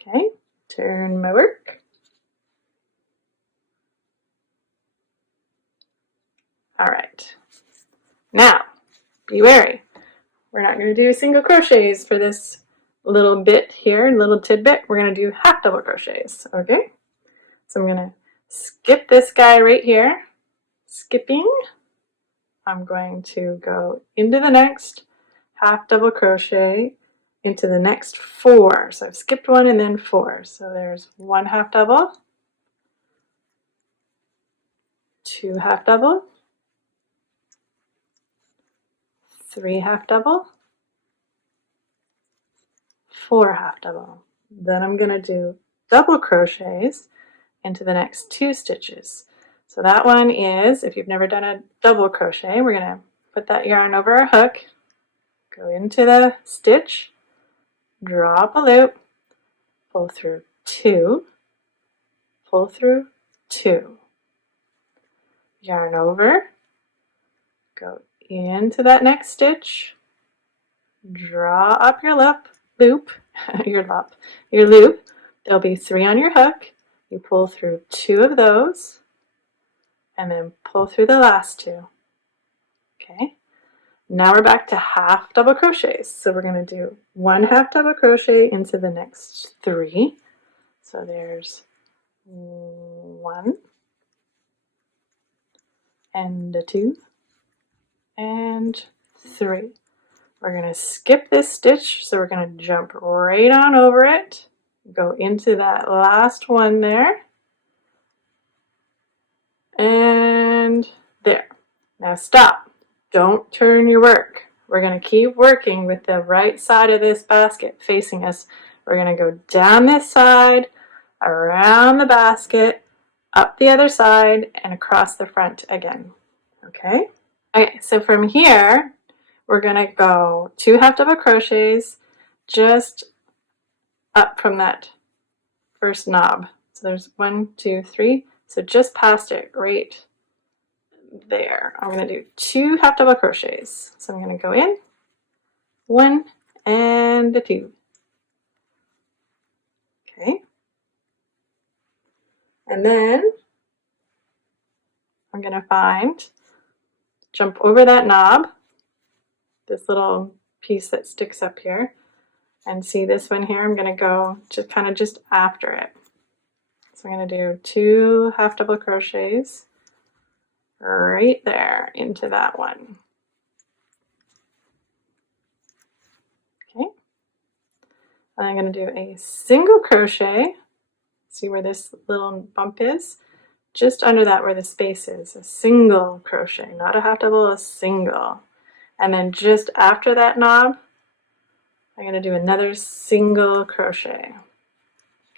Okay, turn my work. All right, now be wary. We're not going to do single crochets for this little bit here, little tidbit. We're going to do half double crochets, okay? So I'm going to skip this guy right here. Skipping. I'm going to go into the next half double crochet into the next 4. So I've skipped 1 and then 4. So there's 1 half double, 2 half double, 3 half double, 4 half double. Then I'm going to do double crochets into the next 2 stitches. So that one is, if you've never done a double crochet, we're going to put that yarn over our hook, go into the stitch, draw up a loop, pull through 2, pull through 2, yarn over, go into that next stitch, draw up your loop, your loop. There'll be 3 on your hook. You pull through 2 of those, and then pull through the last 2. Okay. Now we're back to half double crochets. So we're going to do 1 half double crochet into the next 3. So there's 1 and a 2 and 3. We're going to skip this stitch, so we're going to jump right on over it, go into that last one there, and there. Now stop. Don't turn your work. We're going to keep working with the right side of this basket facing us. We're going to go down this side, around the basket, up the other side, and across the front again. Okay? Okay, so from here, we're going to go 2 half double crochets just up from that first knob. So there's 1, 2, 3. So just past it, right there. I'm going to do 2 half double crochets. So I'm going to go in, 1 and a 2. Okay. And then I'm going to jump over that knob, this little piece that sticks up here, and see this one here. I'm going to go just after it. So I'm going to do 2 half double crochets right there into that one. Okay. And I'm going to do a single crochet. See where this little bump is? Just under that where the space is. A single crochet, not a half double, a single. And then just after that knob, I'm going to do another single crochet.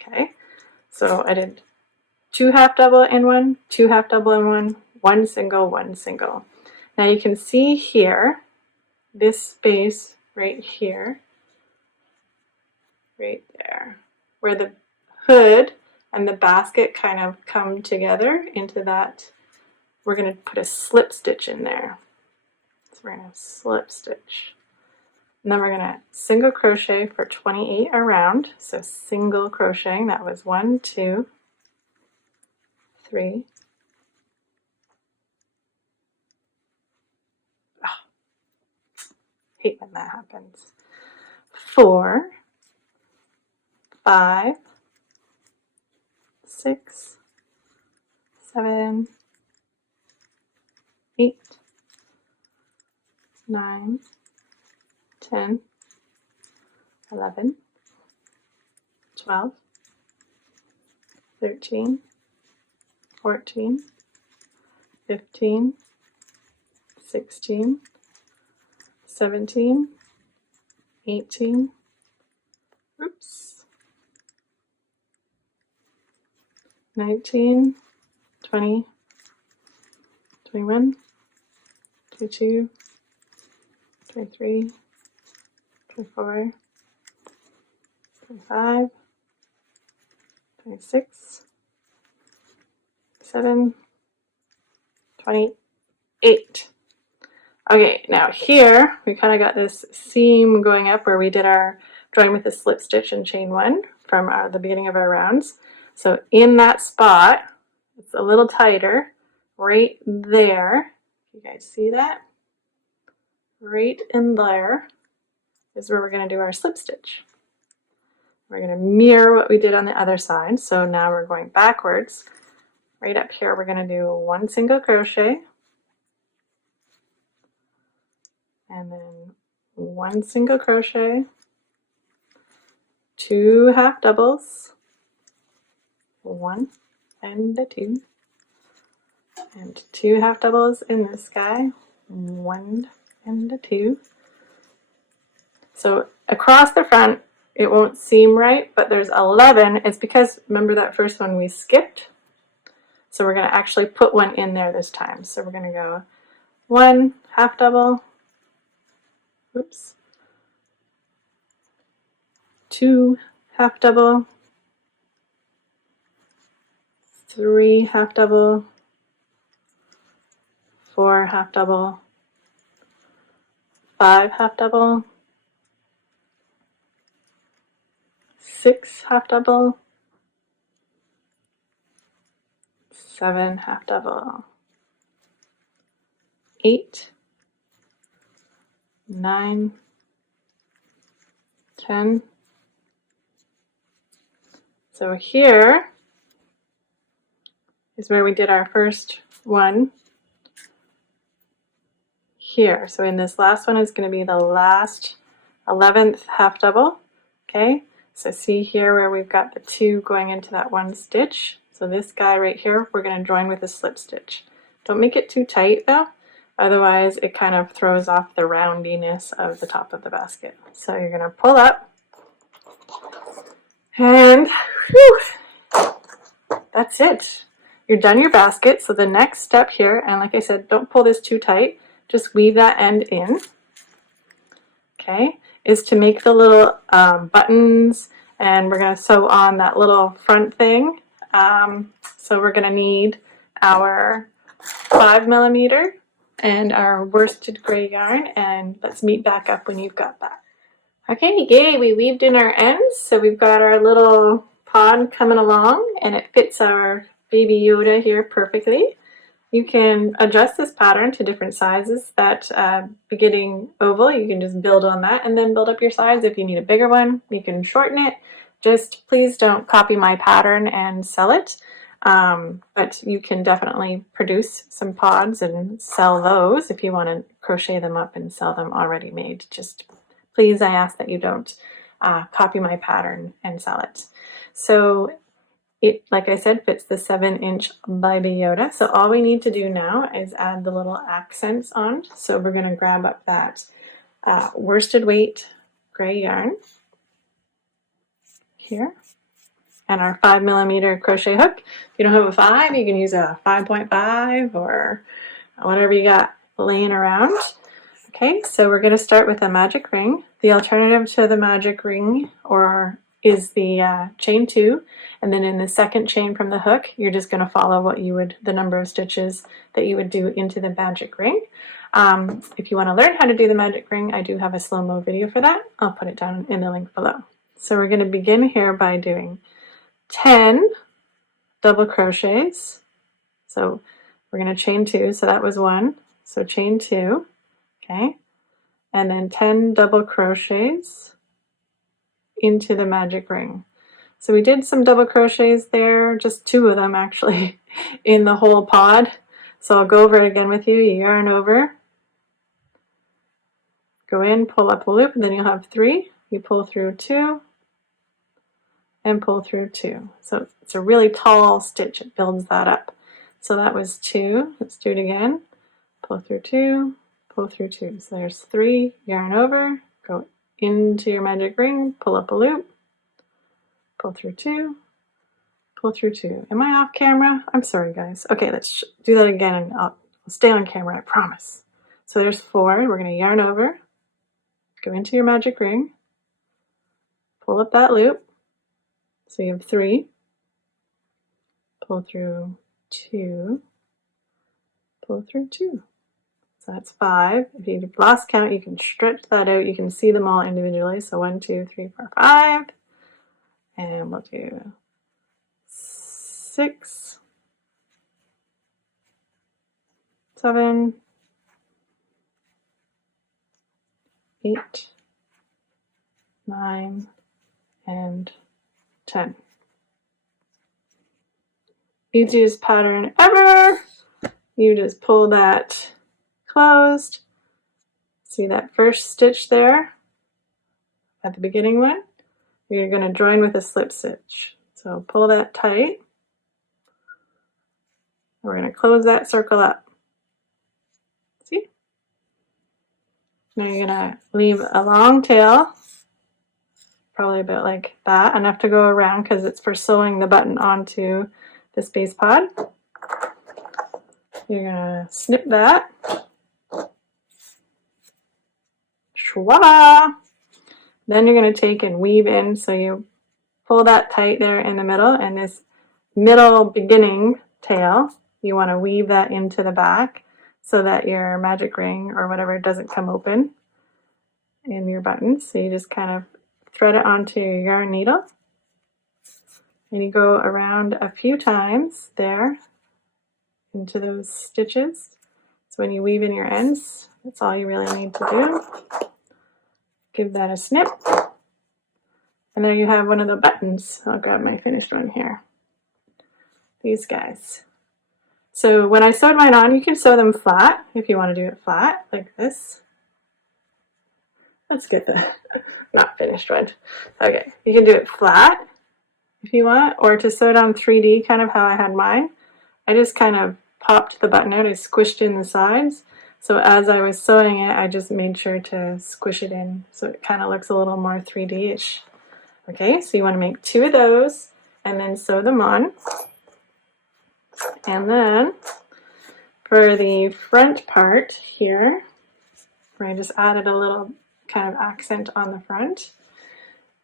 Okay. So I did 2 half double in one, 2 half double in one, 1 single, 1 single. Now you can see here, this space right here, right there, where the hood and the basket kind of come together into that. We're going to put a slip stitch in there. So we're going to slip stitch. And then we're going to single crochet for 28 around. So single crocheting, that was 1, 2, 3. Oh, hate when that happens. 4, 5, 6, 7, 8, 9, 10, 11, 12, 13, 14, 15, 16, 17, 18, 19, 20, 21, 22, 23, 24, 25, 26, 7, 28. Okay, now here we kind of got this seam going up where we did our drawing with a slip stitch and chain 1 from the beginning of our rounds. So in that spot, it's a little tighter, right there. You guys see that? Right in there is where we're going to do our slip stitch. We're going to mirror what we did on the other side. So now we're going backwards. Right up here, we're going to do 1 single crochet. And then 1 single crochet, 2 half doubles, 1 and a 2, and 2 half doubles in this guy, 1 and a 2. So across the front, it won't seem right, but there's 11. It's because, remember that first one we skipped? So we're going to actually put 1 in there this time. So we're going to go 1 half double, oops, 2 half double, 3 half double, 4 half double, 5 half double, 6 half double, 7 half double, 8, 9, 10. So here is where we did our first one here. So in this last one is going to be the last 11th half double. Okay, so see here where we've got the 2 going into that 1 stitch. So this guy right here, we're going to join with a slip stitch. Don't make it too tight though, otherwise it kind of throws off the roundiness of the top of the basket. So you're going to pull up, and whew, that's it. You're done your basket. So the next step here, and like I said, don't pull this too tight, just weave that end in, okay, is to make the little buttons, and we're going to sew on that little front thing. So we're going to need our 5mm and our worsted gray yarn, and let's meet back up when you've got that. Okay, yay, we weaved in our ends, so we've got our little pod coming along, and it fits our baby Yoda here perfectly. You can adjust this pattern to different sizes. That beginning oval, you can just build on that and then build up your size. If you need a bigger one, you can shorten it. Just please don't copy my pattern and sell it. But you can definitely produce some pods and sell those if you want to crochet them up and sell them already made. Just please, I ask that you don't copy my pattern and sell it. So it, like I said, fits the 7-inch Baby Yoda. So all we need to do now is add the little accents on. So we're going to grab up that worsted weight gray yarn here, and our 5mm crochet hook. If you don't have a 5, you can use a 5.5 or whatever you got laying around. Okay, so we're going to start with a magic ring. The alternative to the magic ring is the chain 2, and then in the second chain from the hook, you're just going to follow what you would, the number of stitches that you would do into the magic ring. If you want to learn how to do the magic ring, I do have a slow-mo video for that. I'll put it down in the link below. So we're going to begin here by doing 10 double crochets. So we're going to chain 2, so that was 1. So chain 2, okay, and then 10 double crochets into the magic ring. So we did some double crochets there, just 2 of them actually, in the whole pod. So I'll go over it again with you. You yarn over, go in, pull up a loop, and then you'll have 3. You pull through 2, and pull through 2. So it's a really tall stitch. It builds that up. So that was 2. Let's do it again. Pull through 2, pull through 2. So there's 3, yarn over, go into your magic ring, pull up a loop, pull through 2, pull through 2. Am I off camera? I'm sorry, guys. Okay, let's do that again, and I'll stay on camera, I promise. So there's 4. We're going to yarn over, go into your magic ring, pull up that loop. So you have 3, pull through 2, pull through 2. So that's 5. If you've lost count, you can stretch that out. You can see them all individually. So 1, 2, 3, 4, 5. And we'll do 6, 7, 8, 9, and 10. Easiest pattern ever. You just pull that closed. See that first stitch there at the beginning one? You're going to join with a slip stitch. So pull that tight. We're going to close that circle up. See? Now you're going to leave a long tail, probably about like that, enough to go around because it's for sewing the button onto the space pod. You're going to snip that. Schwa! Then you're going to take and weave in, so you pull that tight there in the middle, and this middle beginning tail, you want to weave that into the back so that your magic ring or whatever doesn't come open in your buttons. So you just kind of thread it onto your yarn needle, and you go around a few times there into those stitches. So when you weave in your ends, that's all you really need to do. Give that a snip. And there you have one of the buttons. I'll grab my finished one here. These guys. So when I sewed mine on, you can sew them flat if you want to do it flat, like this. Let's get the not finished one. Okay, you can do it flat if you want, or to sew it on 3D, kind of how I had mine. I just kind of popped the button out. I squished in the sides. So as I was sewing it, I just made sure to squish it in so it kind of looks a little more 3D-ish. Okay, so you want to make 2 of those and then sew them on. And then for the front part here, where I just added a little kind of accent on the front,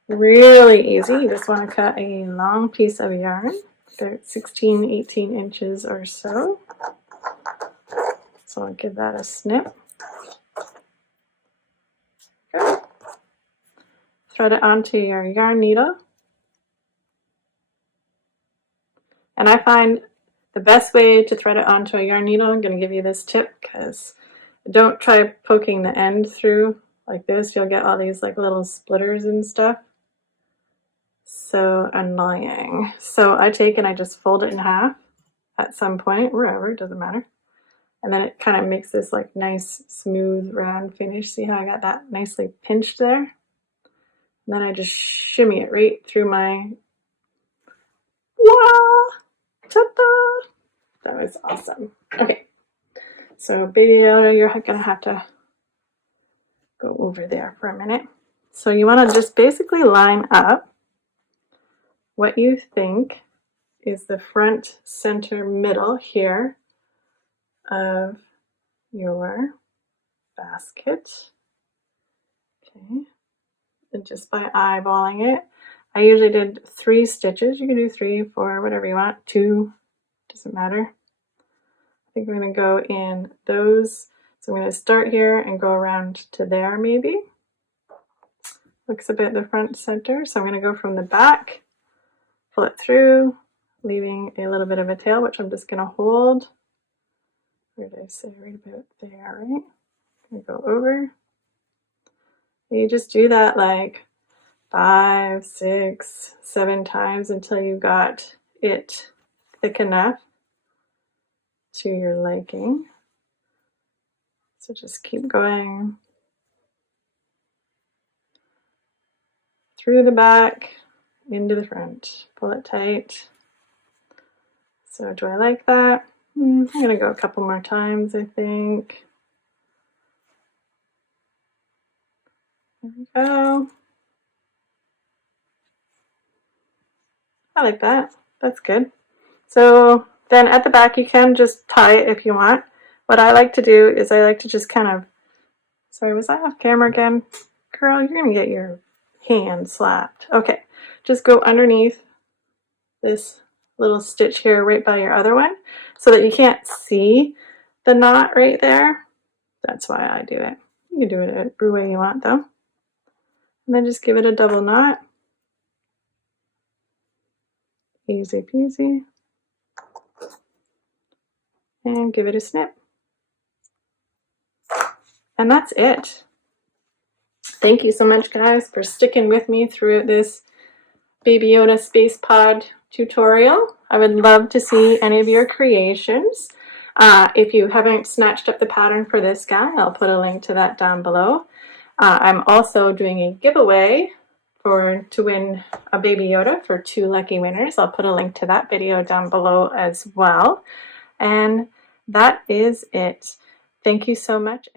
really easy. You just want to cut a long piece of yarn, about 16, 18 inches or so. So I'll give that a snip. Okay. Thread it onto your yarn needle. And I find the best way to thread it onto a yarn needle, I'm going to give you this tip, because don't try poking the end through like this. You'll get all these like little splitters and stuff. So annoying. So I take and I just fold it in half at some point, wherever, it doesn't matter. And then it kind of makes this like nice, smooth, round finish. See how I got that nicely pinched there? And then I just shimmy it right through my, wow, ta-da! That was awesome. Okay, so Baby Yoda, you're gonna have to go over there for a minute. So you want to just basically line up what you think is the front, center, middle here of your basket. Okay, and just by eyeballing it, I usually did 3 stitches. You can do 3, 4, whatever you want. 2, doesn't matter. I think we're going to go in those. So I'm going to start here and go around to there maybe. Looks a bit the front center. So I'm going to go from the back, pull it through, leaving a little bit of a tail, which I'm just going to hold. Where did I say? Right about there, right? I'm going to go over. And you just do that like 5, 6, 7 times until you got it thick enough to your liking. So just keep going through the back, into the front. Pull it tight. So do I like that? I'm going to go a couple more times, I think. There we go. I like that. That's good. So then at the back, you can just tie it if you want. What I like to do is I like to just kind of, sorry, was I off camera again? Girl, you're going to get your hand slapped. Okay, just go underneath this little stitch here right by your other one so that you can't see the knot right there. That's why I do it. You can do it every way you want though. And then just give it a double knot. Easy peasy. And give it a snip. And that's it. Thank you so much, guys, for sticking with me through this Baby Yoda Space Pod tutorial. I would love to see any of your creations. If you haven't snatched up the pattern for this guy, I'll put a link to that down below. I'm also doing a giveaway to win a Baby Yoda for 2 lucky winners. I'll put a link to that video down below as well. And that is it. Thank you so much.